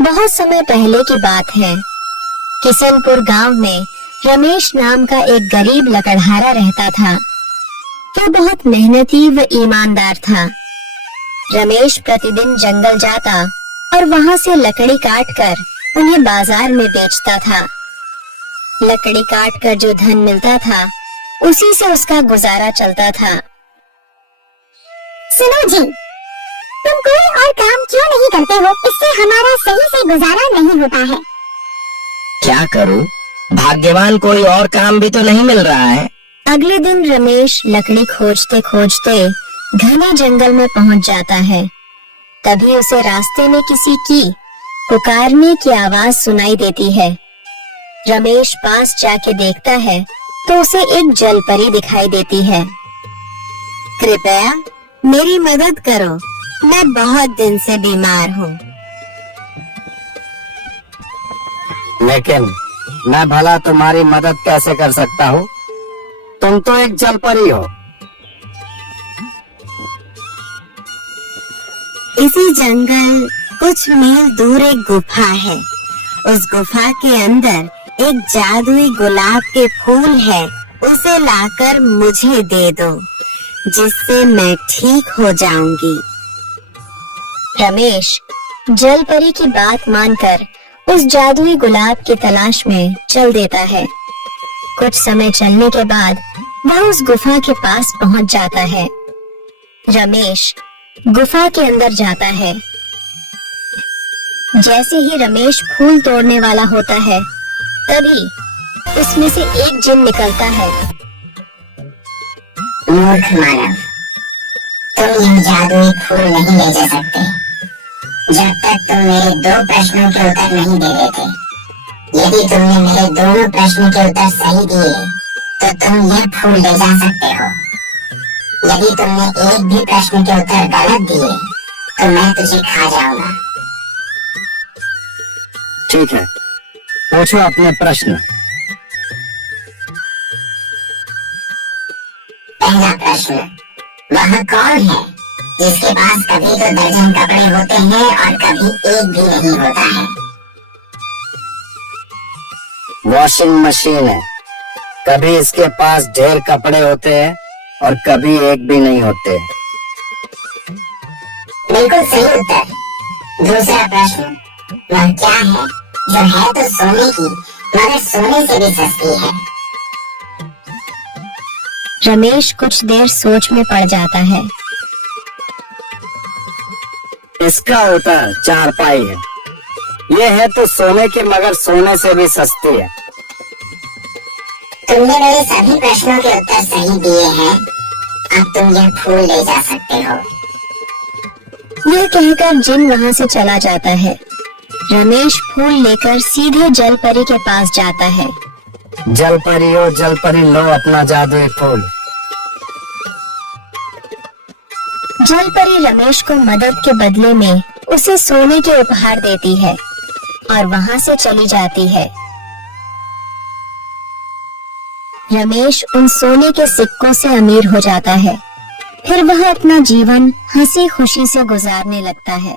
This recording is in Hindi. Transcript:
बहुत समय पहले की बात है। किशनपुर गांव में रमेश नाम का एक गरीब लकड़हारा रहता था। वो बहुत मेहनती व ईमानदार था। रमेश प्रतिदिन जंगल जाता और वहां से लकड़ी काटकर उन्हें बाजार में बेचता था। लकड़ी काटकर जो धन मिलता था उसी से उसका गुजारा चलता था। सुनो जी, तुम कोई और काम क्यों नहीं करते हो? इससे हमारा सही से गुजारा नहीं होता है। क्या करूं? भाग्यवान कोई और काम भी तो नहीं मिल रहा है। अगले दिन रमेश लकड़ी खोजते खोजते घने जंगल में पहुंच जाता है। तभी उसे रास्ते में किसी की पुकारने की आवाज सुनाई देती है। रमेश पास जाके देखता है तो उसे एक जलपरी दिखाई देती है। कृपया मेरी मदद करो, मैं बहुत दिन से बीमार हूँ। लेकिन मैं भला तुम्हारी मदद कैसे कर सकता हूँ? तुम तो एक जलपरी हो। इसी जंगल कुछ मील दूर एक गुफा है। उस गुफा के अंदर एक जादुई गुलाब के फूल है। उसे लाकर मुझे दे दो, जिससे मैं ठीक हो जाऊंगी। रमेश जलपरी की बात मानकर उस जादुई गुलाब की तलाश में चल देता है। कुछ समय चलने के बाद वह उस गुफा के पास पहुंच जाता है। रमेश गुफा के अंदर जाता है। जैसे ही रमेश फूल तोड़ने वाला होता है, तभी उसमें से एक जिन निकलता है। मूर्ख मानव, तुम यह जादुई फूल नहीं ले जा सकते जब तक तुम मेरे 2 प्रश्नों के उत्तर नहीं दे देते। यदि तुमने मेरे दोनों प्रश्न के उत्तर सही दिए तो तुम यह फूल ले जा सकते हो। यदि तुमने एक भी प्रश्न के उत्तर गलत दिए तो मैं तुझे खा जाऊंगा। ठीक है, पूछो अपने प्रश्न। पहला प्रश्न, वह कौन है जिसके पास कभी तो दर्जन कपड़े होते हैं और कभी एक भी नहीं होता है? वॉशिंग मशीन है। कभी इसके पास ढेर कपड़े होते हैं और कभी एक भी नहीं होते। बिल्कुल सही उत्तर। दूसरा प्रश्न, वह क्या है जो है तो सोने की मगर सोने से भी सस्ती है? रमेश कुछ देर सोच में पड़ जाता है। इसका उत्तर चारपाई है। यह है तो सोने की मगर सोने से भी सस्ती है। तुमने मेरे सभी प्रश्नों के उत्तर सही दिए हैं। अब तुम यह फूल ले जा सकते हो। यह कहकर जिन वहां से चला जाता है। रमेश फूल लेकर सीधे जलपरी के पास जाता है। जलपरी हो जलपरी, लो अपना जादुई फूल। जलपरी रमेश को मदद के बदले में उसे सोने के उपहार देती है और वहां से चली जाती है। रमेश उन सोने के सिक्कों से अमीर हो जाता है। फिर वह अपना जीवन हंसी खुशी से गुजारने लगता है।